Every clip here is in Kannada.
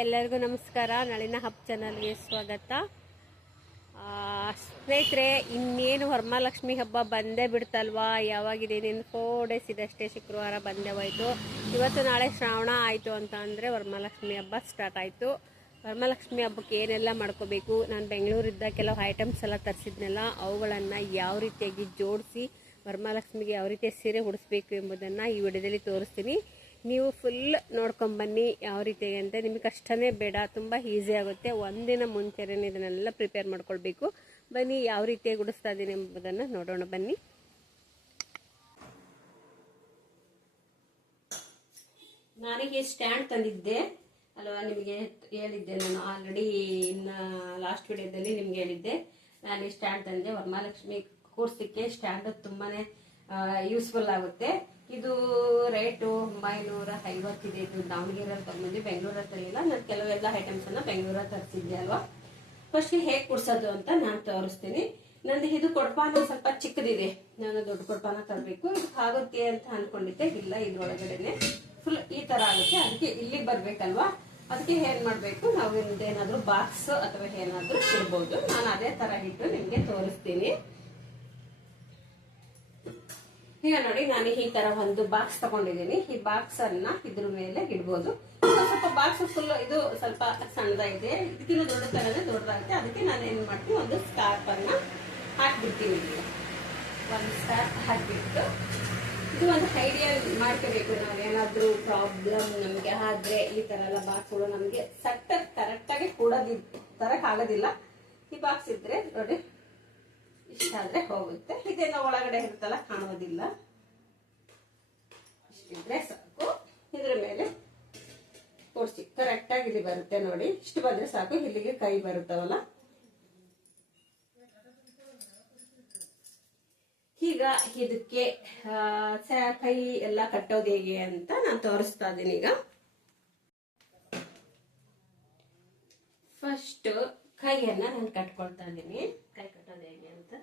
ಎಲ್ಲರಿಗೂ ನಮಸ್ಕಾರ. ನಳಿನ ಹಬ್ ಚಾನಲ್ಗೆ ಸ್ವಾಗತ. ಸ್ನೇಹಿತರೆ, ಇನ್ನೇನು ವರಮಹಾಲಕ್ಷ್ಮಿ ಹಬ್ಬ ಬಂದೇ ಬಿಡ್ತಲ್ವಾ? ಯಾವಾಗಿದೆ? ಇನ್ನು 4 ಡೇಸ್ ಇದಷ್ಟೇ. ಶುಕ್ರವಾರ ಬಂದೇ ಹೋಯ್ತು. ಇವತ್ತು ನಾಳೆ ಶ್ರಾವಣ ಆಯಿತು ಅಂತ ಅಂದರೆ ವರಮಹಾಲಕ್ಷ್ಮಿ ಹಬ್ಬ ಸ್ಟಾರ್ಟ್ ಆಯಿತು. ವರಮಹಾಲಕ್ಷ್ಮಿ ಹಬ್ಬಕ್ಕೆ ಏನೆಲ್ಲ ಮಾಡ್ಕೋಬೇಕು, ನಾನು ಬೆಂಗಳೂರಿದ್ದ ಕೆಲವು ಐಟಮ್ಸ್ ಎಲ್ಲ ತರಿಸಿದ್ನೆಲ್ಲ ಅವುಗಳನ್ನು ಯಾವ ರೀತಿಯಾಗಿ ಜೋಡಿಸಿ ವರಮಹಾಲಕ್ಷ್ಮಿಗೆ ಯಾವ ರೀತಿ ಸೀರೆ ಉಡಿಸ್ಬೇಕು ಎಂಬುದನ್ನು ಈ ವಿಡಿಯೋದಲ್ಲಿ ತೋರಿಸ್ತೀನಿ. ನೀವು ಫುಲ್ ನೋಡ್ಕೊಂಬನ್ನಿ ಯಾವ ರೀತಿಯಾಗಿ ಅಂತ. ನಿಮಗೆ ಕಷ್ಟನೇ ಬೇಡ, ತುಂಬ ಈಸಿ ಆಗುತ್ತೆ. ಒಂದಿನ ಮುಂಚೆನೇ ಇದನ್ನೆಲ್ಲ ಪ್ರಿಪೇರ್ ಮಾಡ್ಕೊಳ್ಬೇಕು. ಬನ್ನಿ ಯಾವ ರೀತಿಯಾಗಿ ಉಡಿಸ್ತಾ ಇದ್ದೀನಿ ಎಂಬುದನ್ನು ನೋಡೋಣ ಬನ್ನಿ. ನಾನೀಗ ಸ್ಟ್ಯಾಂಡ್ ತಂದಿದ್ದೆ ಅಲ್ವಾ, ನಿಮಗೆ ಹೇಳಿದ್ದೆ ನಾನು ಆಲ್ರೆಡಿ. ಇನ್ನು ಲಾಸ್ಟ್ ವಿಡಿಯೋದಲ್ಲಿ ನಿಮ್ಗೆ ಹೇಳಿದ್ದೆ ನಾನು ಈ ಸ್ಟ್ಯಾಂಡ್ ತಂದೆ. ವರಮಹಾಲಕ್ಷ್ಮಿ ಕೂರ್ಸಕ್ಕೆ ಸ್ಟ್ಯಾಂಡ್ ತುಂಬಾನೇ ಯೂಸ್ಫುಲ್ ಆಗುತ್ತೆ. ಇದು ರೇಟು 950 ಇದೆ. ಇದು ದಾವಣಗೆರೆಯಲ್ಲಿ ತಗೊಂಡು ಬೆಂಗಳೂರಲ್ಲಿ ತರಲಿಲ್ಲ. ನಾನು ಕೆಲವೆಲ್ಲ ಐಟಮ್ಸ್ ಅನ್ನ ಬೆಂಗಳೂರಲ್ಲಿ ತರಿಸಿದ್ದೆ ಅಲ್ವಾ. ಫಸ್ಟ್ ಹೇಗೆ ಕುಡ್ಸೋದು ಅಂತ ನಾನು ತೋರಿಸ್ತೀನಿ. ನಂದು ಇದು ಕೊಡ್ಪಾನ ಸ್ವಲ್ಪ ಚಿಕ್ಕದಿದೆ, ನಾನು ದೊಡ್ಡ ಕೊಡ್ಪಾನ ತರಬೇಕು. ಇದು ಆಗುತ್ತೆ ಅಂತ ಅನ್ಕೊಂಡಿದ್ದೆ, ಇಲ್ಲ ಇದ್ರೊಳಗಡೆನೆ ಫುಲ್ ಈ ತರ ಆಗುತ್ತೆ. ಅದಕ್ಕೆ ಇಲ್ಲಿ ಬರ್ಬೇಕಲ್ವಾ, ಅದಕ್ಕೆ ಏನ್ ಮಾಡ್ಬೇಕು, ನಾವು ಏನಾದ್ರು ಬಾಕ್ಸ್ ಅಥವಾ ಏನಾದ್ರು ಇಡ್ಬೋದು. ನಾನು ಅದೇ ತರ ಇಟ್ಟು ನಿಮ್ಗೆ ತೋರಿಸ್ತೀನಿ. ಈಗ ನೋಡಿ, ನಾನು ಈ ತರ ಒಂದು ಬಾಕ್ಸ್ ತಗೊಂಡಿದ್ದೀನಿ. ಈ ಬಾಕ್ಸ್ ಅನ್ನ ಇದ್ರ ಮೇಲೆ ಇಡ್ಬೋದು. ಸ್ವಲ್ಪ ಬಾಕ್ಸ್ ಫುಲ್ ಇದು ಸ್ವಲ್ಪ ಸಣ್ಣದಾಗಿದೆ, ಇದಕ್ಕಿಂತ ದೊಡ್ಡ ತರನೇ ದೊಡ್ಡದಾಗುತ್ತೆ. ಅದಕ್ಕೆ ನಾನು ಏನ್ ಮಾಡ್ತೀನಿ, ಒಂದು ಸ್ಕಾರ್ಪ್ ಅನ್ನ ಹಾಕ್ಬಿಡ್ತೀನಿ. ಒಂದು ಸ್ಕಾರ್ಪ್ ಹಾಕ್ಬಿಟ್ಟು ಇದು ಒಂದು ಐಡಿಯಾ ಮಾಡ್ಕೋಬೇಕು. ನಾವೇನಾದ್ರೂ ಪ್ರಾಬ್ಲಮ್ ನಮ್ಗೆ ಆದ್ರೆ ಈ ತರ ಎಲ್ಲ ಬಾಕ್ಸ್ಗಳು ನಮ್ಗೆ ಸಟ್ಟ ಕರೆಕ್ಟ್ ಆಗಿ ತರಕ್ ಆಗೋದಿಲ್ಲ. ಈ ಬಾಕ್ಸ್ ಇದ್ರೆ ನೋಡಿ ಇಷ್ಟ ಆದ್ರೆ ಹೋಗುತ್ತೆ. ಇದೇನೋ ಒಳಗಡೆ ಇರುತ್ತಲ್ಲ, ಕಾಣೋದಿಲ್ಲ. ಇಷ್ಟಿದ್ರೆ ಸಾಕು. ಇದ್ರ ಮೇಲೆ ತೋರಿಸಿ ಕರೆಕ್ಟ್ ಆಗಿ ಇಲ್ಲಿ ಬರುತ್ತೆ ನೋಡಿ. ಇಷ್ಟು ಬಂದ್ರೆ ಸಾಕು. ಇಲ್ಲಿಗೆ ಕೈ ಬರುತ್ತವಲ್ಲ. ಈಗ ಇದಕ್ಕೆ ಕೈ ಎಲ್ಲ ಕಟ್ಟೋದು ಹೇಗೆ ಅಂತ ನಾನು ತೋರಿಸ್ತಾ ಇದ್ದೀನಿ. ಈಗ ಫಸ್ಟ್ ಕೈಯನ್ನ ನಾನು ಕಟ್ಕೊಳ್ತಾ ಇದ್ದೀನಿ. ಕೈ ಕಟ್ಟೋದು ಹೇಗೆ ಅಂತ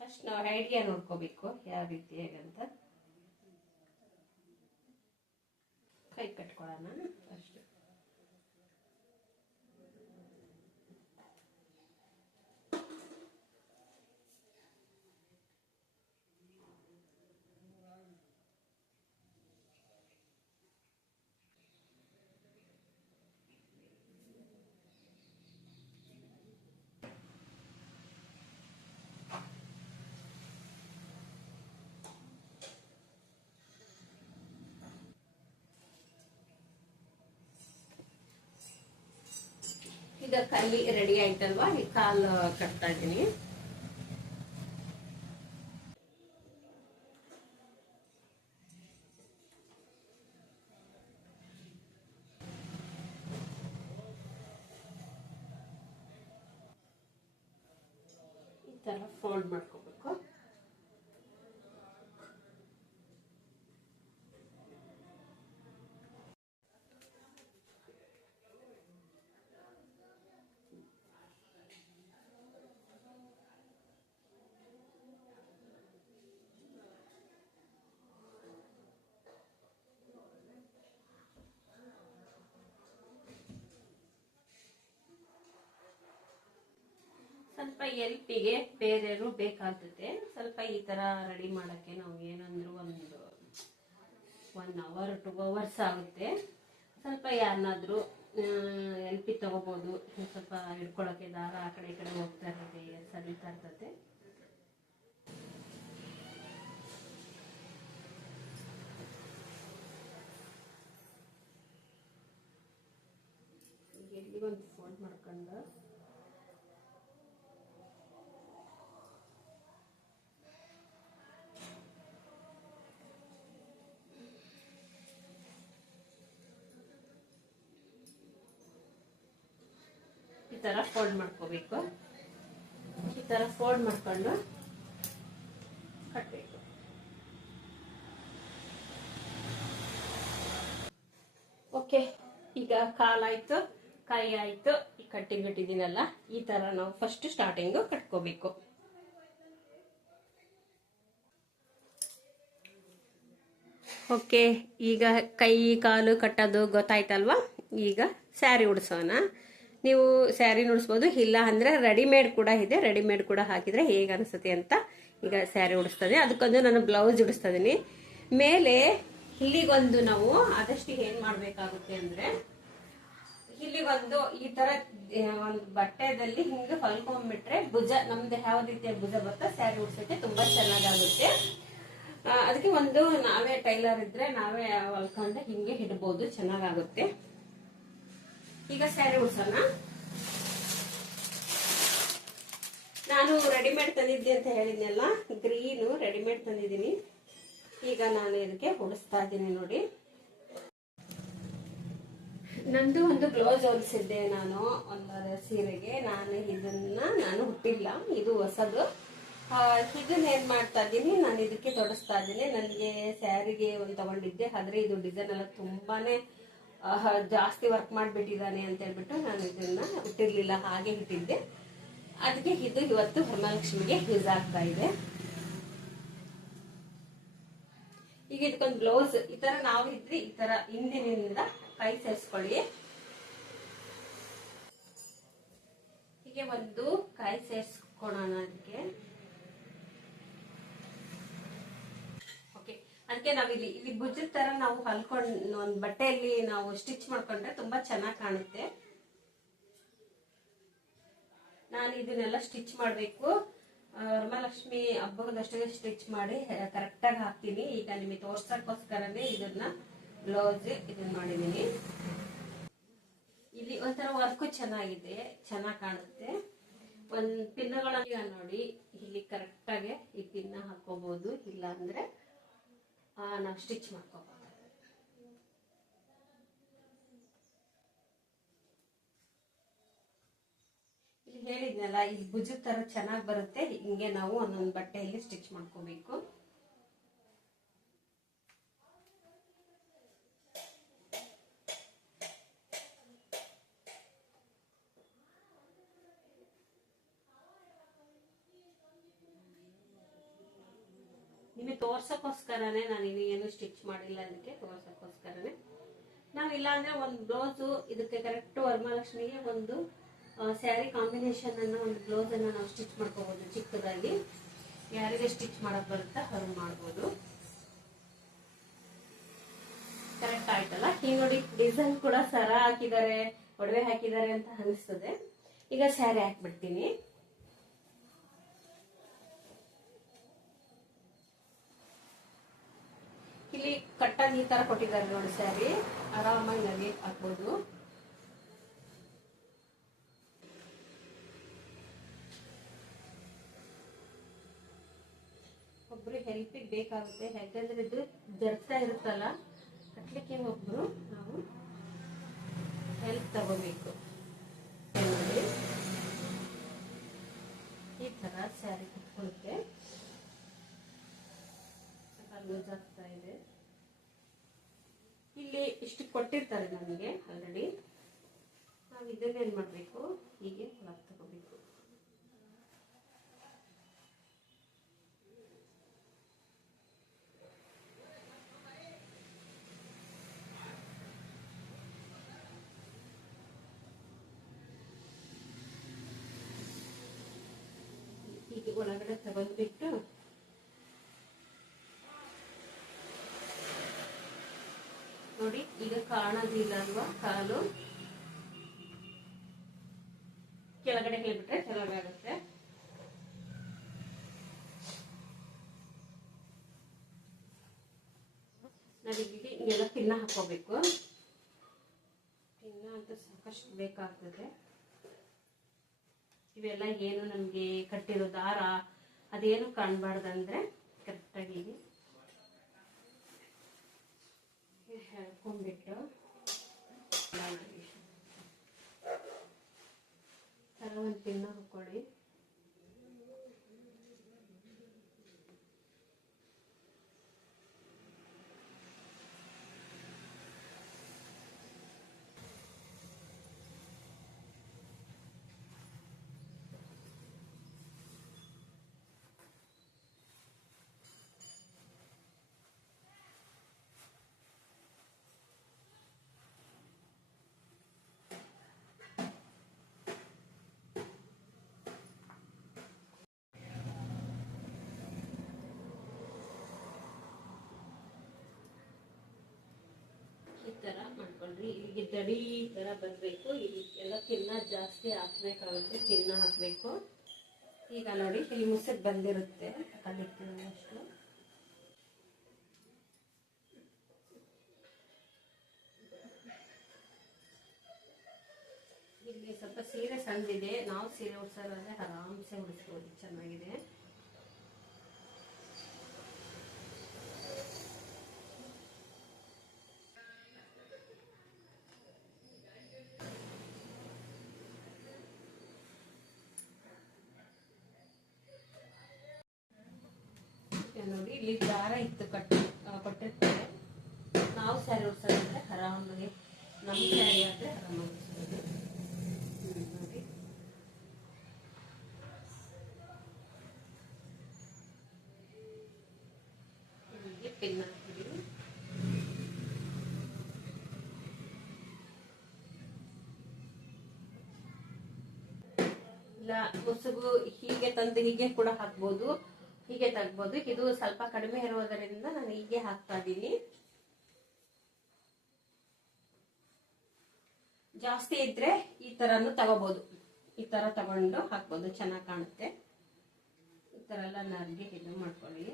ಫಸ್ಟ್ ನಾವು ಐಡಿಯಾ ನೋಡ್ಕೋಬೇಕು ಯಾವ ರೀತಿ ಹೇಗಂತ. ಕೈ ಕಟ್ಕೊಳ್ಳೋಣ ಫಸ್ಟ್. ಈಗ ಕೈ ರೆಡಿ ಆಯ್ತಲ್ವಾ, ಈ ಕಾಲು ಕಟ್ತಾ ಇದ್ದೀನಿ. ಈ ತರ ಫೋಲ್ಡ್ ಮಾಡ್ಕೋಬೇಕು. ಸ್ವಲ್ಪ ಎಲ್ಪಿಗೆ ಬೇರೆಯವರು ಬೇಕಾಗ್ತದೆ. ಸ್ವಲ್ಪ ಈ ತರ ರೆಡಿ ಮಾಡಕ್ಕೆ ನಾವು ಏನಂದ್ರು ಒಂದು 1 hour 2 hours ಆಗುತ್ತೆ. ಸ್ವಲ್ಪ ಯಾರನ್ನಾದ್ರೂ ಎಲ್ಪಿ ತಗೋಬಹುದು. ಸ್ವಲ್ಪ ಹಿಡ್ಕೊಳಕ್ಕೆ ದಾರ ಆ ಕಡೆ ಈ ಕಡೆ ಹೋಗ್ತಾ ಇರ್ತದೆ, ಸರಿತಾ ಇರ್ತದೆ. ಒಂದು ಫೋಲ್ಡ್ ಮಾಡ್ಕೊಂಡು ಈ ತರ ಫೋಲ್ಡ್ ಮಾಡ್ಕೋಬೇಕು. ಈ ತರ ಫೋಲ್ಡ್ ಮಾಡ್ಕೊಂಡು ಕಟ್ಟಬೇಕು. ಓಕೆ, ಈಗ ಕಾಲಾಯ್ತು, ಕೈ ಆಯ್ತು. ಈ ಕಟ್ಟಿಂಗ್ ಇಟ್ಟಿದ್ದೀನಲ್ಲ, ಈ ತರ ನಾವು ಫಸ್ಟ್ ಸ್ಟಾರ್ಟಿಂಗ್ ಕಟ್ಕೋಬೇಕು. ಓಕೆ, ಈಗ ಕೈ ಕಾಲು ಕಟ್ಟೋದು ಗೊತ್ತಾಯ್ತಲ್ವಾ. ಈಗ ಸ್ಯಾರಿ ಉಡ್ಸೋಣ. ನೀವು ಸ್ಯಾರಿ ಉಡಿಸ್ಬೋದು, ಇಲ್ಲ ಅಂದರೆ ರೆಡಿಮೇಡ್ ಕೂಡ ಇದೆ, ರೆಡಿಮೇಡ್ ಕೂಡ ಹಾಕಿದರೆ ಹೇಗೆ ಅನಿಸುತ್ತೆ ಅಂತ. ಈಗ ಸ್ಯಾರಿ ಉಡಿಸ್ತದೆ, ಅದಕ್ಕೊಂದು ನಾನು ಬ್ಲೌಸ್ ಉಡಿಸ್ತಾ ಇದೀನಿ. ಮೇಲೆ ಇಲ್ಲಿಗೊಂದು ನಾವು ಆದಷ್ಟು ಏನು ಮಾಡಬೇಕಾಗುತ್ತೆ ಅಂದರೆ, ಇಲ್ಲಿಗೊಂದು ಈ ತರ ಒಂದು ಬಟ್ಟೆದಲ್ಲಿ ಹಿಂಗೆ ಹೊಲ್ಕೊಂಡ್ಬಿಟ್ರೆ ಭುಜ, ನಮ್ದು ಯಾವ ರೀತಿಯ ಭುಜ ಬರುತ್ತಾ ಸ್ಯಾರಿ ಉಡ್ಸೋಕೆ ತುಂಬಾ ಚೆನ್ನಾಗಾಗುತ್ತೆ. ಅದಕ್ಕೆ ಒಂದು ನಾವೇ ಟೈಲರ್ ಇದ್ರೆ ನಾವೇ ಹೊಲ್ಕೊಂಡು ಹಿಂಗೆ ಇಡ್ಬೋದು, ಚೆನ್ನಾಗಾಗುತ್ತೆ. ಈಗ ಸ್ಯಾರಿ ಉಡ್ಸೋಣ. ನಾನು ರೆಡಿಮೇಡ್ ತಂದಿದ್ದೆ ಅಂತ ಹೇಳಿದ್ನಲ್ಲ, ಗ್ರೀನು ರೆಡಿಮೇಡ್ ತಂದಿದ್ದೀನಿ. ಈಗ ನಾನು ಇದಕ್ಕೆ ಉಡಿಸ್ತಾ ಇದ್ದೀನಿ ನೋಡಿ. ನಂದು ಒಂದು ಬ್ಲೌಸ್ ಹೊಲಿಸಿದ್ದೆ ನಾನು ಒಂದು ಸೀರೆಗೆ. ನಾನು ಹುಟ್ಟಿಲ್ಲ, ಇದು ಹೊಸದು. ಇದನ್ನ ಏನ್ ಮಾಡ್ತಾ ಇದ್ದೀನಿ, ನಾನು ಇದಕ್ಕೆ ತೊಡಸ್ತಾ ಇದ್ದೀನಿ. ನನಗೆ ಸ್ಯಾರಿಗೆ ಒಂದು ತಗೊಂಡಿದ್ದೆ, ಆದ್ರೆ ಇದು ಡಿಸೈನ್ ಎಲ್ಲ ತುಂಬಾನೇ ಜಾಸ್ತಿ ವರ್ಕ್ ಮಾಡಿಬಿಟ್ಟಿದ್ದಾನೆ ಅಂತ ಹೇಳ್ಬಿಟ್ಟು ನಾನು ಇದನ್ನ ಹುಟ್ಟಿರ್ಲಿಲ್ಲ, ಹಾಗೆ ಇಟ್ಟಿದ್ದೆ. ಅದಕ್ಕೆ ಇದು ಇವತ್ತು ವರಮಹಾಲಕ್ಷ್ಮಿಗೆ ಯೂಸ್ ಆಗ್ತಾ ಇದೆ. ಈಗ ಇದಕ್ಕೊಂದು ಬ್ಲೌಸ್ ಈ ತರ ನಾವು ಇದ್ರಿ, ಈ ತರ ಹಿಂದಿನಿಂದ ಕೈ ಸೇರಿಸ್ಕೊಳ್ಳಿ. ಹೀಗೆ ಒಂದು ಕೈ ಸೇರಿಸ್ಕೊಳ್ಳೋಣ ಅದಕ್ಕೆ. ಓಕೆ, ಅದಕ್ಕೆ ನಾವಿಲ್ಲಿ ಇಲ್ಲಿ ಭುಜದ ತರ ನಾವು ಹೊಲ್ಕೊಂಡು ಒಂದು ಬಟ್ಟೆಯಲ್ಲಿ ನಾವು ಸ್ಟಿಚ್ ಮಾಡ್ಕೊಂಡ್ರೆ ತುಂಬಾ ಚೆನ್ನಾಗಿ ಕಾಣುತ್ತೆ. ನಾನು ಇದನ್ನೆಲ್ಲ ಸ್ಟಿಚ್ ಮಾಡಬೇಕು. ವರಮಹಾಲಕ್ಷ್ಮಿ ಹಬ್ಬದಷ್ಟೇ ಸ್ಟಿಚ್ ಮಾಡಿ ಕರೆಕ್ಟಾಗಿ ಹಾಕ್ತೀನಿ. ಈಗ ನಿಮಗೆ ತೋರ್ಸಕ್ಕೋಸ್ಕರನೇ ಇದನ್ನ ಬ್ಲೌಸ್ ಇದನ್ನ ಮಾಡಿದೀನಿ. ಇಲ್ಲಿ ಒಂಥರ ವರ್ಕ್ ಚೆನ್ನಾಗಿದೆ, ಚೆನ್ನಾಗಿ ಕಾಣುತ್ತೆ. ಒಂದ್ ಪಿನ್ನುಗಳನ್ನ ನೋಡಿ, ಇಲ್ಲಿ ಕರೆಕ್ಟಾಗಿ ಈ ಪಿನ್ನ ಹಾಕೋಬಹುದು, ಇಲ್ಲ ಅಂದ್ರೆ ನಾವು ಸ್ಟಿಚ್ ಮಾಡ್ಕೋಬಹುದು. ಇಲ್ಲಿ ಹೇಳಿದ್ನಲ್ಲ, ಈ ಭುಜದ ತರ ಚೆನ್ನಾಗಿ ಬರುತ್ತೆ. ಹಿಂಗೆ ನಾವು ಒಂದೊಂದು ಬಟ್ಟೆಯಲ್ಲಿ ಸ್ಟಿಚ್ ಮಾಡ್ಕೋಬೇಕು. ನಿಮಗೆ ತೋರ್ಸಕ್ಕೋಸ್ಕರನೇ ನಾನು ಏನು ಸ್ಟಿಚ್ ಮಾಡಿಲ್ಲ, ಅದಕ್ಕೆ ತೋರ್ಸಕ್ಕೋಸ್ಕರನೇ. ನಾವಿಲ್ಲ ಅಂದ್ರೆ ಒಂದು ಬ್ಲೌಸ್ ಇದಕ್ಕೆ ಕರೆಕ್ಟ್ ವರಮಹಾಲಕ್ಷ್ಮಿಗೆ ಒಂದು ಸ್ಯಾರಿ ಕಾಂಬಿನೇಷನ್ ಅನ್ನ ಒಂದು ಬ್ಲೌಸ್ ಅನ್ನ ನಾವು ಸ್ಟಿಚ್ ಮಾಡ್ಕೋಬಹುದು ಚಿಕ್ಕದಾಗಿ. ಯಾರಿಗೆ ಸ್ಟಿಚ್ ಮಾಡಕ್ ಬರುತ್ತಾ ಅವ್ರು ಮಾಡ್ಬೋದು. ಕರೆಕ್ಟ್ ಆಯ್ತಲ್ಲ. ಈಗ ನೋಡಿ, ಡಿಸೈನ್ ಕೂಡ ಸರ ಹಾಕಿದ್ದಾರೆ, ಒಡವೆ ಹಾಕಿದ್ದಾರೆ ಅಂತ ಅನಿಸ್ತದೆ. ಈಗ ಸ್ಯಾರಿ ಹಾಕ್ಬಿಡ್ತೀನಿ. ಇಲ್ಲಿ ಕಟ್ಟಾಗಿ ಈ ತರ ಕೊಟ್ಟಿದ್ದಾರೆ ನೋಡಿ ಸ್ಯಾರಿ, ಆರಾಮಾಗಿ ನಗೆ ಹಾಕ್ಬೋದು. ಒಬ್ರು ಹೆಲ್ಪಿಗೆ ಬೇಕಾಗುತ್ತೆ, ಯಾಕಂದ್ರೆ ಇದು ಜರ್ತಾ ಇರುತ್ತಲ್ಲ ಕಟ್ಲಿಕ್ಕೆ, ಒಬ್ರು ನಾವು ಹೆಲ್ಪ್ ತಗೋಬೇಕು. ನೋಡಿ ಈ ತರ ಸ್ಯಾರಿ ಕಟ್ಕೊಳ್ಳುತ್ತೆ, ಲೂಸ್ ಆಗ್ತಾ ಇದೆ. ಇಲ್ಲಿ ಇಷ್ಟು ಕೊಟ್ಟಿರ್ತಾರೆ ನಮಗೆ ಆಲ್ರೆಡಿ. ನಾವು ಇದನ್ನೇನ್ ಮಾಡ್ಬೇಕು, ಹೀಗೆ ಹೊರಗೆ ತಗೋಬೇಕು. ಹೀಗೆ ಒಳಗಡೆ ತಗೊಂಡ್ಬಿಟ್ಟು ನೋಡಿ, ಈಗ ಕಾಣೋದಿಲ್ಲ ಅಲ್ವಾ, ಕಾಲು ಕೆಳಗಡೆ ಹೇಳ್ಬಿಟ್ರೆ ಚೆನ್ನಾಗಾಗುತ್ತೆ. ನಾವೀಗ ಹಿಂಗೆಲ್ಲ ಪಿನ್ನ ಹಾಕೋಬೇಕು. ಪಿನ್ನ ಅಂತ ಸಾಕಷ್ಟು ಬೇಕಾಗ್ತದೆ. ಇವೆಲ್ಲ ಏನು ನಮ್ಗೆ ಕಟ್ಟಿರೋ ದಾರ ಅದೇನು ಕಾಣಬಾರ್ದಂದ್ರೆ ಕರೆಕ್ಟಾಗಿ ಹೇಳ್ಕೊಂಡ್ಬಿಟ್ಟು ತರ ಒಂದು ಪಿನ್ನ ಹಾಕೊಳ್ಳಿ. ತಡಿ ಥರ ಬರಬೇಕು. ಎಲ್ಲ ತಿನ್ನ ಜಾಸ್ತಿ ಹಾಕ್ಬೇಕಾಗುತ್ತೆ, ತಿನ್ನ ಹಾಕಬೇಕು. ಈಗ ನೋಡಿ ಇಲ್ಲಿ ಮುಸುಕ್ ಬಂದಿರುತ್ತೆ, ಅಷ್ಟು ಇಲ್ಲಿ ಸ್ವಲ್ಪ ಸೀರೆ ಸಣ್ಣದಿದೆ. ನಾವು ಸೀರೆ ಉಡ್ಸೋದಾದ್ರೆ ಆರಾಮ್ಸೆ ಉಡಿಸ್ಬೋದು, ಚೆನ್ನಾಗಿದೆ. ನೋಡಿ ಇಲ್ಲಿ ದಾರ ಇತ್ತು ಕೊಟ್ಟಿರ್ತಾರೆ. ನಾವು ಸ್ಯಾರಿ ಉಡ್ಸೋದಂದ್ರೆ ಆರಾಮಾಗಿ, ನಮ್ಮ ಸ್ಯಾರಿ ಆದರೆ ಆರಾಮಾಗಿ ಉಡ್ಸೋದು. ನೋಡಿ ಹೀಗೆ ಪಿನ್ ಹಾಕ್ಬಿಡಿ. ಇಲ್ಲ ಮುಸುಗು ಹೀಗೆ ತಂದು ಹೀಗೆ ಕೂಡ ಹಾಕ್ಬೋದು, ಹೀಗೆ ತಗ್ಬೋದು. ಇದು ಸ್ವಲ್ಪ ಕಡಿಮೆ ಇರುವುದರಿಂದ ನಾನು ಹೀಗೆ ಹಾಕ್ತಾ ಇದ್ದೀನಿ. ಜಾಸ್ತಿ ಇದ್ರೆ ಈ ತರನು ತಗೋಬಹುದು, ಈ ತರ ತಗೊಂಡು ಹಾಕ್ಬೋದು, ಚೆನ್ನಾಗಿ ಕಾಣುತ್ತೆ. ಈ ತರ ಎಲ್ಲ ನರ್ಗೆ ಇದು ಮಾಡ್ಕೊಳ್ಳಿ.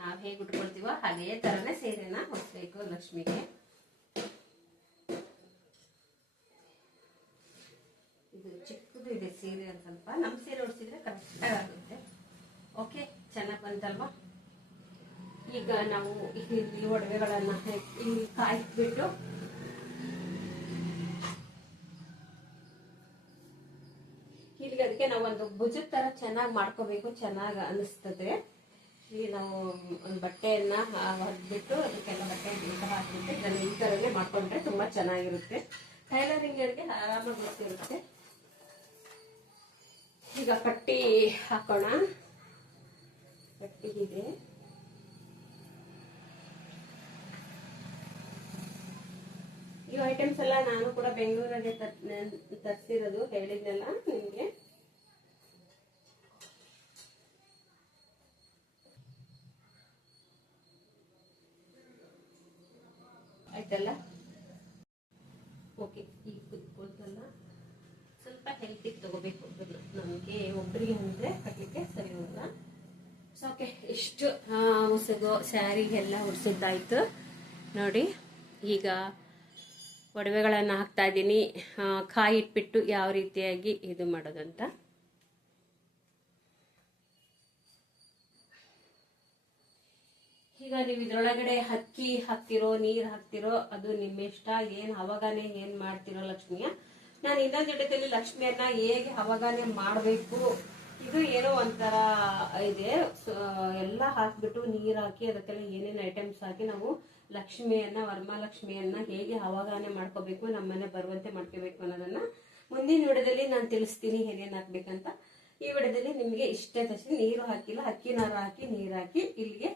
ನಾವ್ ಹೇಗೆ ಉಟ್ಕೊಳ್ತೀವೋ ಹಾಗೆ ತರನೇ ಸೀರೆನ ಹೊಸ್ಬೇಕು ಲಕ್ಷ್ಮಿಗೆ. ಇದು ಚಿಕ್ಕದು ಇದೆ ಸೀರೆ, ಸ್ವಲ್ಪ ನಮ್ ಸೀರೆ ಉಡ್ಸಿದ್ರೆ ಕರೆಕ್ಟ್ ಆಗುತ್ತೆ. ಓಕೆ, ಚೆನ್ನಾಗಿ ಬಂತಲ್ವಾ? ಈಗ ನಾವು ಇಲ್ಲಿ ಒಡವೆಗಳನ್ನ ಇಲ್ಲಿ ಕಾಯಿಸ್ಬಿಟ್ಟು ಇಲ್ಲಿಗೆ ಅದಕ್ಕೆ ನಾವು ಒಂದು ಭುಜದ ತರ ಚೆನ್ನಾಗಿ ಮಾಡ್ಕೋಬೇಕು, ಚೆನ್ನಾಗಿ ಅನಿಸ್ತದೆ. ಇಲ್ಲಿ ನಾವು ಒಂದು ಬಟ್ಟೆಯನ್ನ ಹೊದ್ಬಿಟ್ಟು ಅದಕ್ಕೆಲ್ಲ ಬಟ್ಟೆ ಹಾಕ್ಬಿಟ್ಟು ಇದನ್ನ ಈ ತರನೇ ಮಾಡ್ಕೊಂಡ್ರೆ ತುಂಬಾ ಚೆನ್ನಾಗಿರುತ್ತೆ. ಟೈಲರಿಂಗ್ ಗಳಿಗೆ ಆರಾಮಾಗಿ ಗೊತ್ತಿರುತ್ತೆ. ಈಗ ಪಟ್ಟಿ ಹಾಕೋಣ. ಪಟ್ಟಿ ಇದೆ, ಈ ಐಟಮ್ಸ್ ಎಲ್ಲ ನಾನು ಕೂಡ ಬೆಂಗಳೂರಲ್ಲಿ ತರಿಸಿರೋದು, ಹೇಳಿದ್ನಲ್ಲ ನಿಮ್ಗೆ. ಆಯ್ತಲ್ಲ? ಓಕೆ, ಈಗ ಕುತ್ಕೊಳ್ತಲ್ಲ, ಸ್ವಲ್ಪ ಹೆಲ್ಪಿಗೆ ತಗೋಬೇಕು. ನಮಗೆ ಒಬ್ಬರಿಗೆ ಅಂದ್ರೆ ಕಟ್ಲಿಕ್ಕೆ ಸರಿ ಹೋಗಲ್ಲ. ಓಕೆ, ಇಷ್ಟು ಮುಸುಗು ಸ್ಯಾರಿಗೆಲ್ಲ ಉಡ್ಸಿದ್ದಾಯ್ತು. ನೋಡಿ ಈಗ ಒಡವೆಗಳನ್ನು ಹಾಕ್ತಾ ಇದ್ದೀನಿ. ಕಾಯಿ ಇಟ್ಬಿಟ್ಟು ಯಾವ ರೀತಿಯಾಗಿ ಇದು ಮಾಡೋದಂತ. ಈಗ ನೀವು ಇದ್ರೊಳಗಡೆ ಅಕ್ಕಿ ಹಾಕ್ತಿರೋ ನೀರ್ ಹಾಕ್ತಿರೋ ಅದು ನಿಮ್ಮ ಇಷ್ಟ. ಅವಾಗಾನೆ ಏನ್ ಮಾಡ್ತಿರೋ ಲಕ್ಷ್ಮಿಯ. ನಾನು ಇನ್ನೊಂದು ವಿಡಿಯೋದಲ್ಲಿ ಲಕ್ಷ್ಮಿಯನ್ನ ಹೇಗೆ ಅವಾಗಾನೆ ಮಾಡ್ಬೇಕು, ಇದು ಏನೋ ಒಂಥರ ಇದೆ. ಎಲ್ಲ ಹಾಕ್ಬಿಟ್ಟು ನೀರ್ ಹಾಕಿ ಅದಕ್ಕೆಲ್ಲ ಏನೇನು ಐಟಮ್ಸ್ ಹಾಕಿ ನಾವು ಲಕ್ಷ್ಮಿಯನ್ನ, ವರಮಹಾಲಕ್ಷ್ಮಿಯನ್ನ ಹೇಗೆ ಅವಾಗಾನೆ ಮಾಡ್ಕೋಬೇಕು, ನಮ್ಮನೆ ಬರುವಂತೆ ಮಾಡ್ಕೋಬೇಕು ಅನ್ನೋದನ್ನ ಮುಂದಿನ ವಿಡಿಯೋದಲ್ಲಿ ನಾನು ತಿಳಿಸ್ತೀನಿ ಏನೇನ್ ಹಾಕ್ಬೇಕಂತ. ಈ ವಿಡಿಯೋದಲ್ಲಿ ನಿಮ್ಗೆ ಇಷ್ಟೇ ತಕ್ಷಣ ನೀರು ಹಾಕಿಲ್ಲ, ಅಕ್ಕಿನಾರ ಹಾಕಿ ನೀರ್ ಹಾಕಿ ಇಲ್ಲಿಗೆ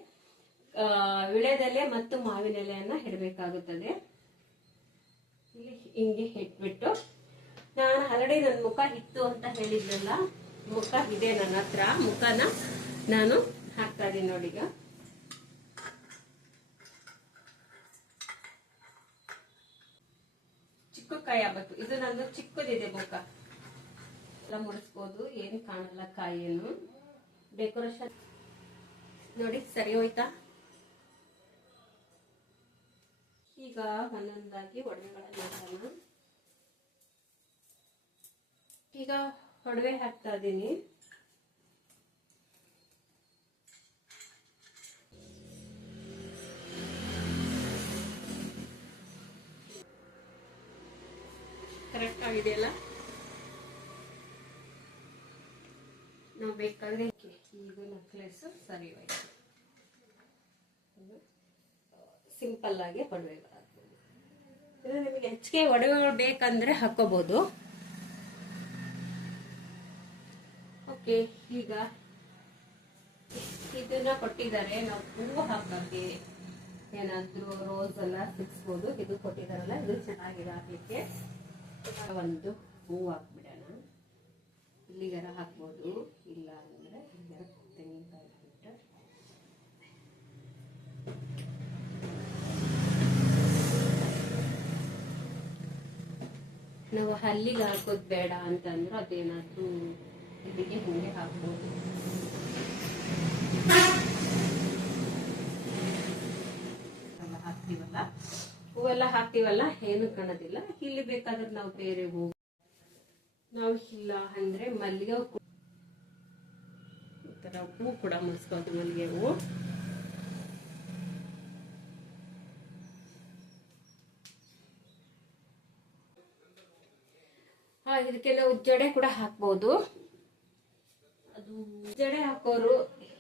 ವಿಳೆದೆಲೆ ಮತ್ತು ಮಾವಿನ ಎಲೆಯನ್ನ ಇಡಬೇಕಾಗುತ್ತದೆ. ಇಲ್ಲಿ ಹಿಂಗೆ ಇಟ್ಬಿಟ್ಟು ನಾನು ಆಲ್ರೆಡಿ ನನ್ನ ಮುಖ ಇತ್ತು ಅಂತ ಹೇಳಿದ್ನಲ್ಲ, ಮುಖ ಇದೆ ನನ್ನ ಹತ್ರ. ಮುಖನ ನಾನು ಹಾಕ್ತಾ ಇದೀನಿ ನೋಡಿ. ಈಗ ಚಿಕ್ಕ ಕಾಯಿ ಆಗ್ಬೇಕು. ಇದು ನಂದು ಚಿಕ್ಕದಿದೆ ಮುಖ, ಎಲ್ಲ ಮುಡಿಸ್ಬೋದು, ಏನು ಕಾಣಲ್ಲ ಕಾಯಿಯನ್ನು. ಡೆಕೋರೇಷನ್ ನೋಡಿ ಸರಿ ಹೋಯ್ತಾ? ಈಗ ಒಂದೊಂದಾಗಿ ಒಡವೆಗಳನ್ನ ಹಾಕೋಣ. ಈಗ ಒಡವೆ ಹಾಕ್ತಾ ಇದ್ದೀನಿ. ಕರೆಕ್ಟ್ ಆಗಿದೆಯಲ್ಲ? ನಾವು ಬೇಕಾದ್ರೆ ಇದು ನೆಕ್ಲೆಸ್ ಸರಿ ಹೋಯ್ತು. ಸಿಂಪಲ್ ಆಗಿ ಒಡವೆಗಳು ಹಾಕ್ಬೋದು. ನಿಮಗೆ ಹೆಚ್ಚಿಗೆ ಒಡವೆಗಳು ಬೇಕಂದ್ರೆ ಹಾಕೋಬಹುದು. ಓಕೆ, ಈಗ ಇದನ್ನ ಕೊಟ್ಟಿದ್ದಾರೆ. ನಾವು ಹೂವು ಹಾಕಕ್ಕೆ ಏನಾದ್ರೂ ರೋಸ್ ಎಲ್ಲ ಸಿಕ್ಸ್ಬೋದು. ಇದು ಕೊಟ್ಟಿದಾರಲ್ಲ, ಇದು ಚೆನ್ನಾಗಿದೆ ಹಾಕ್ಲಿಕ್ಕೆ. ಒಂದು ಹೂವು ಹಾಕ್ಬಿಡೋಣ. ಇಲ್ಲಿಗರ ಹಾಕ್ಬೋದು, ಇಲ್ಲ ಅಂದ್ರೆ ಇಲ್ಲಿಗರ ತೆಂಗಿನಕಾಯಿ ಹಾಕ್ಬಿಟ್ಟು ನಾವು ಹಲ್ಲಿಗೆ ಹಾಕೋದು ಬೇಡ ಅಂತಂದ್ರೆ ಅದೇನಾದ್ರೂ ಇಲ್ಲಿಗೆ ಹಿಂಗೆ ಹಾಕ್ಬೋದು. ಹಾಕ್ತೀವಲ್ಲ, ಹೂವೆಲ್ಲ ಹಾಕ್ತೀವಲ್ಲ, ಏನು ಕಾಣೋದಿಲ್ಲ. ಇಲ್ಲಿ ಬೇಕಾದ್ರೆ ನಾವು ಬೇರೆ ಹೂವು, ನಾವು ಇಲ್ಲ ಅಂದ್ರೆ ಮಲ್ಲಿಗೆ ಹೂ, ಈ ತರ ಹೂ ಕೂಡ ಮುಡಿಸ್ಬೋದು. ಮಲ್ಲಿಗೆ ಹೂವು ಇದಕ್ಕೆ ನಾವು ಜಡೆ ಕೂಡ ಹಾಕ್ಬೋದು. ಅದು ಜಡೆ ಹಾಕೋರು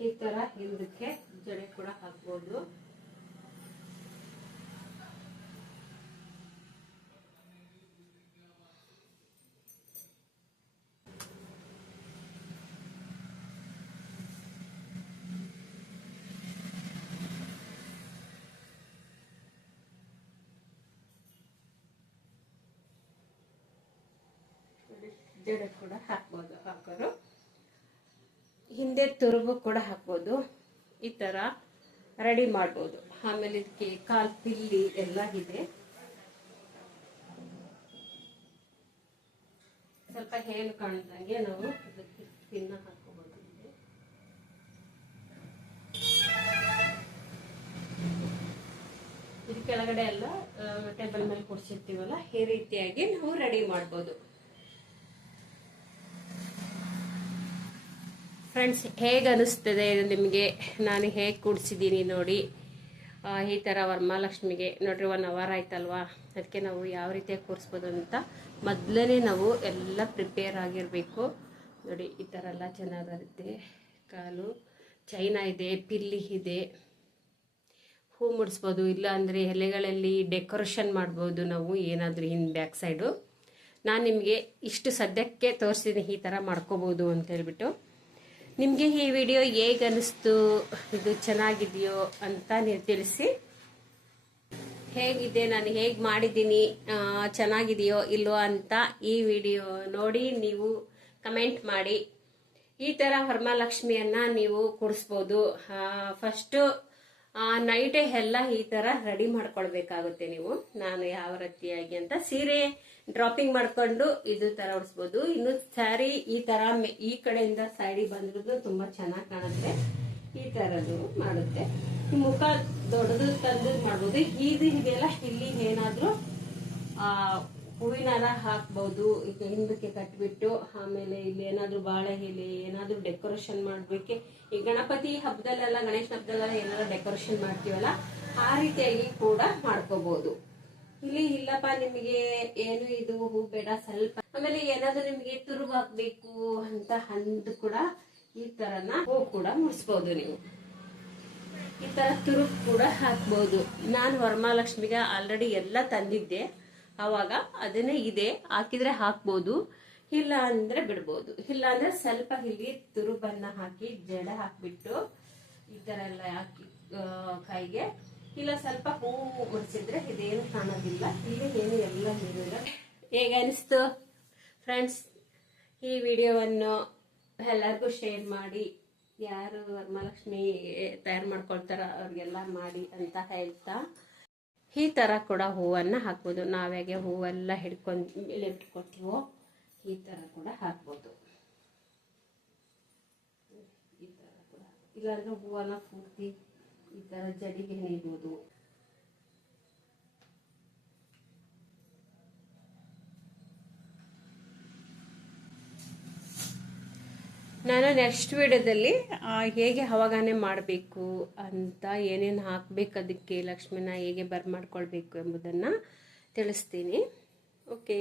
ಈ ತರ ಹಿಂದಕ್ಕೆ ಜಡೆ ಕೂಡ ಹಾಕ್ಬೋದು. ಜಡೆ ಕೂಡ ಹಾಕ್ಬೋದು ಹಾಕೋರು. ಹಿಂದೆ ತುರುಬು ಕೂಡ ಹಾಕ್ಬೋದು. ಈ ತರ ರೆಡಿ ಮಾಡ್ಬೋದು. ಆಮೇಲೆ ಇದಕ್ಕೆ ಕಾಲ್ ಪಿಲ್ಲಿ ಎಲ್ಲ ಇದೆ. ಸ್ವಲ್ಪ ಹೇಳು ಕಾಣ್ದಂಗೆ ನಾವು ಇದಕ್ಕೆ ಪಿನ್ನ ಹಾಕೋಬಹುದು. ಇದು ಕೆಳಗಡೆ ಎಲ್ಲ ಟೇಬಲ್ ಮೇಲೆ ಕೂರಿಸಿರ್ತೀವಲ್ಲ, ಈ ರೀತಿಯಾಗಿ ನಾವು ರೆಡಿ ಮಾಡ್ಬೋದು. ಫ್ರೆಂಡ್ಸ್, ಹೇಗೆ ಅನಿಸ್ತದೆ ಇದು ನಿಮಗೆ? ನಾನು ಹೇಗೆ ಕೂಡಿಸಿದ್ದೀನಿ ನೋಡಿ. ಈ ಥರ ವರಮಹಾಲಕ್ಷ್ಮಿಗೆ ನೋಡ್ರಿ 1 ಅವರ್ ಆಯ್ತಲ್ವಾ. ಅದಕ್ಕೆ ನಾವು ಯಾವ ರೀತಿಯಾಗಿ ಕೂರಿಸ್ಬೋದು ಅಂತ ಮೊದಲೇ ನಾವು ಎಲ್ಲ ಪ್ರಿಪೇರ್ ಆಗಿರಬೇಕು. ನೋಡಿ, ಈ ಥರ ಎಲ್ಲ ಚೆನ್ನಾಗಿರುತ್ತೆ. ಕಾಲು ಚೈನಾ ಇದೆ, ಪಿಲ್ಲಿ ಇದೆ, ಹೂ ಮುಡಿಸ್ಬೋದು. ಇಲ್ಲ ಅಂದರೆ ಎಲೆಗಳಲ್ಲಿ ಡೆಕೋರೇಷನ್ ಮಾಡ್ಬೋದು ನಾವು, ಏನಾದರೂ ಹಿಂದೆ ಬ್ಯಾಕ್ ಸೈಡು. ನಾನು ನಿಮಗೆ ಇಷ್ಟು ಸದ್ಯಕ್ಕೆ ತೋರಿಸಿದ್ದೀನಿ, ಈ ಥರ ಮಾಡ್ಕೋಬೋದು ಅಂತ ಹೇಳ್ಬಿಟ್ಟು. ನಿಮಗೆ ಈ ವಿಡಿಯೋ ಹೇಗೆ ಅನಿಸ್ತು, ಇದು ಚೆನ್ನಾಗಿದೆಯೋ ಅಂತ ನೀವು ತಿಳಿಸಿ. ಹೇಗಿದೆ, ನಾನು ಹೇಗೆ ಮಾಡಿದ್ದೀನಿ, ಚೆನ್ನಾಗಿದೆಯೋ ಇಲ್ವೋ ಅಂತ ಈ ವಿಡಿಯೋ ನೋಡಿ ನೀವು ಕಮೆಂಟ್ ಮಾಡಿ. ಈ ಥರ ವರಮಹಾಲಕ್ಷ್ಮಿಯನ್ನು ನೀವು ಕೂರಿಸ್ಬೋದು. ಫಸ್ಟು ನೈಟೇ ಎಲ್ಲ ಈ ಥರ ರೆಡಿ ಮಾಡ್ಕೊಳ್ಬೇಕಾಗುತ್ತೆ ನೀವು. ನಾನು ಯಾವ ರೀತಿಯಾಗಿ ಅಂತ ಸೀರೆ ಡ್ರಾಪಿಂಗ್ ಮಾಡ್ಕೊಂಡು ಇದು ತರ ಉಡಿಸ್ಬೋದು. ಇನ್ನು ಸ್ಯಾರಿ ಈ ತರ ಈ ಕಡೆಯಿಂದ ಸೈಡಿಗೆ ಬಂದ್ರೂ ತುಂಬಾ ಚೆನ್ನಾಗಿ ಕಾಣುತ್ತೆ. ಈ ತರದ್ದು ಮಾಡುತ್ತೆ. ಈ ಮುಖ ದೊಡ್ಡದು ತಂದು ಮಾಡ್ಬೋದು. ಇದೆಲ್ಲ ಇಲ್ಲಿ ಏನಾದ್ರೂ ಹೂವಿನ ಹಾರ ಹಾಕ್ಬಹುದು. ಈಗ ಹಿಂದಕ್ಕೆ ಕಟ್ಬಿಟ್ಟು ಆಮೇಲೆ ಇಲ್ಲಿ ಏನಾದ್ರು ಬಾಳೆ ಎಲೆ ಏನಾದ್ರು ಡೆಕೋರೇಷನ್ ಮಾಡ್ಬೇಕೆ. ಈ ಗಣಪತಿ ಹಬ್ಬದಲ್ಲೆಲ್ಲ, ಗಣೇಶ ಹಬ್ಬದಲ್ಲೆಲ್ಲ ಏನಾದ್ರು ಡೆಕೋರೇಷನ್ ಮಾಡ್ತೀವಲ್ಲ, ಆ ರೀತಿಯಾಗಿ ಕೂಡ ಮಾಡ್ಕೋಬಹುದು. ಇಲ್ಲಿ ಇಲ್ಲಪ್ಪ ನಿಮಗೆ ಏನು ಇದು ಹೂ ಬೇಡ ಸ್ವಲ್ಪ, ಆಮೇಲೆ ಏನಾದ್ರು ನಿಮಗೆ ತುರುಬು ಹಾಕ್ಬೇಕು ಅಂತ ಅಂದ್ ಕೂಡ ಈ ತರನ ಹೂ ಕೂಡ ಮುಡಿಸ್ಬೋದು. ನೀವು ಈ ತರ ತುರುಬು ಕೂಡ ಹಾಕ್ಬಹುದು. ನಾನು ವರಮಹಾಲಕ್ಷ್ಮಿಗೆ ಆಲ್ರೆಡಿ ಎಲ್ಲ ತಂದಿದ್ದೆ, ಅವಾಗ ಅದನ್ನೇ ಇದೆ, ಹಾಕಿದ್ರೆ ಹಾಕ್ಬೋದು, ಇಲ್ಲ ಅಂದ್ರೆ ಬಿಡ್ಬೋದು. ಇಲ್ಲ ಅಂದ್ರೆ ಸ್ವಲ್ಪ ಇಲ್ಲಿ ತುರುಬನ್ನ ಹಾಕಿ ಜಡೆ ಹಾಕ್ಬಿಟ್ಟು ಈ ತರ ಎಲ್ಲ ಹಾಕಿ ಕೈಗೆ, ಇಲ್ಲ ಸ್ವಲ್ಪ ಹೂವು ಮುಡಿಸಿದ್ರೆ ಇದೇನು ಕಾಣೋದಿಲ್ಲ. ಇಲ್ಲಿ ಏನು ಎಲ್ಲ ನೀರಿಲ್ಲ. ಹೇಗೆ ಅನಿಸ್ತು ಫ್ರೆಂಡ್ಸ್? ಈ ವಿಡಿಯೋವನ್ನು ಎಲ್ಲರಿಗೂ ಶೇರ್ ಮಾಡಿ. ಯಾರು ವರಮಹಾಲಕ್ಷ್ಮಿ ತಯಾರು ಮಾಡ್ಕೊಳ್ತಾರ ಅವ್ರಿಗೆಲ್ಲ ಮಾಡಿ ಅಂತ ಹೇಳ್ತಾ, ಈ ತರ ಕೂಡ ಹೂವನ್ನ ಹಾಕ್ಬೋದು. ನಾವ್ಯಾಗೆ ಹೂವೆಲ್ಲ ಹಿಡ್ಕೊಂಡು ಮೇಲೆ ಇಟ್ಕೊಳ್ತೀವೋ ಈ ತರ ಕೂಡ ಹಾಕ್ಬೋದು. ಈ ತರ ಕೂಡ, ಇಲ್ಲಾಂದ್ರೆ ಹೂವನ್ನ ಪೂರ್ತಿ ಈ ತರ ಜಡಿಗೆ ನೀಡ್ಬೋದು. ನಾನು ನೆಕ್ಸ್ಟ್ ವಿಡಿಯೋದಲ್ಲಿ ಹೇಗೆ ಹವಾಗಾನೆ ಮಾಡಬೇಕು ಅಂತ, ಏನೇನು ಹಾಕಬೇಕು, ಅದಕ್ಕೆ ಲಕ್ಷ್ಮಿನ ಹೇಗೆ ಬರ್ಮಾಡ್ಕೊಳ್ಬೇಕು ಎಂಬುದನ್ನು ತಿಳಿಸ್ತೀನಿ. ಓಕೆ.